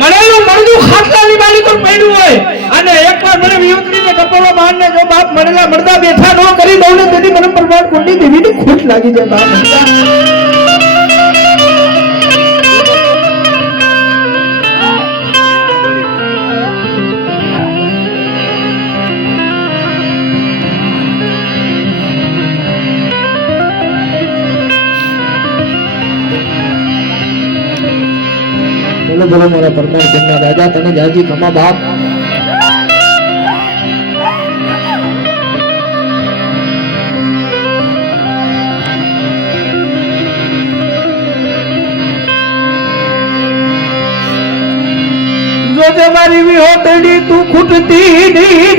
મળેલું મળતું ખાટલાની બાલી પર પડ્યું હોય અને એકવાર મને વિયોતરીને કપોળો મારને જો બાપ મળેલા મળતા બેઠા ન કરી દઉં ને તેથી મને પરમાર કુંડી દેવીની ખોટ લાગી જાય બાપ બોલો બોલો મારા પરમાર જન્ના રાજા તને જાજી ખમા બાપ જો તે મારી વિહોતડી તું ખૂટતી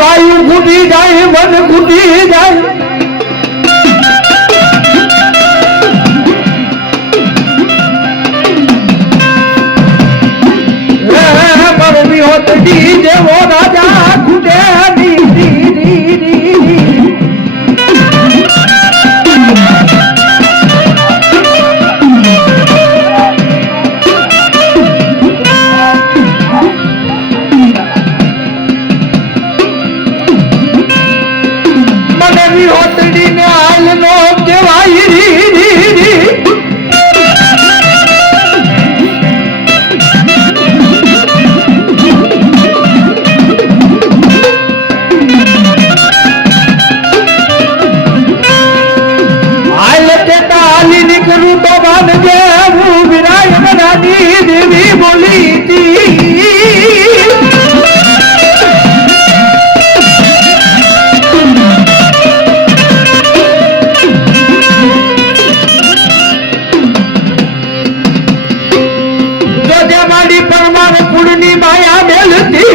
भाई खुदी जाए मन खुदी जाए भी होत जे वो राजा खुदे देवी बोली थी जो हमारी परमार कुड़नी माया मिलती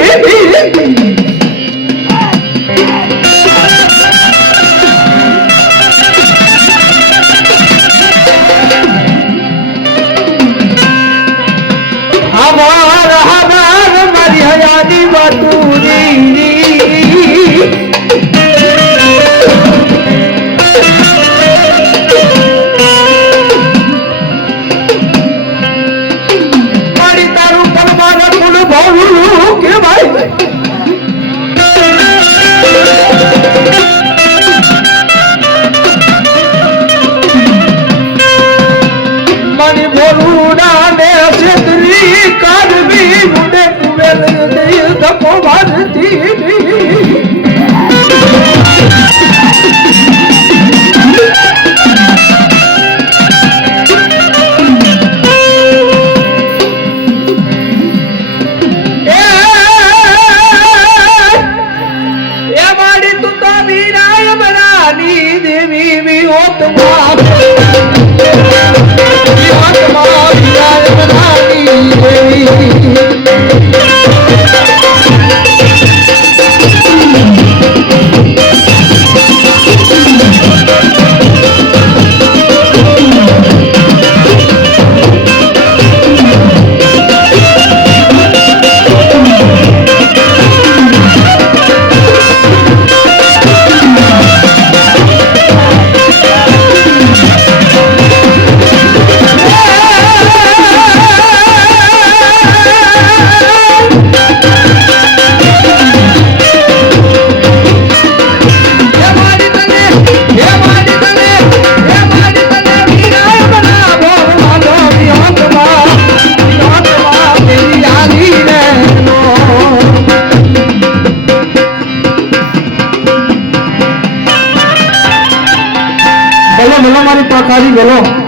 बोलो बोलो मारी पाखारी बोलो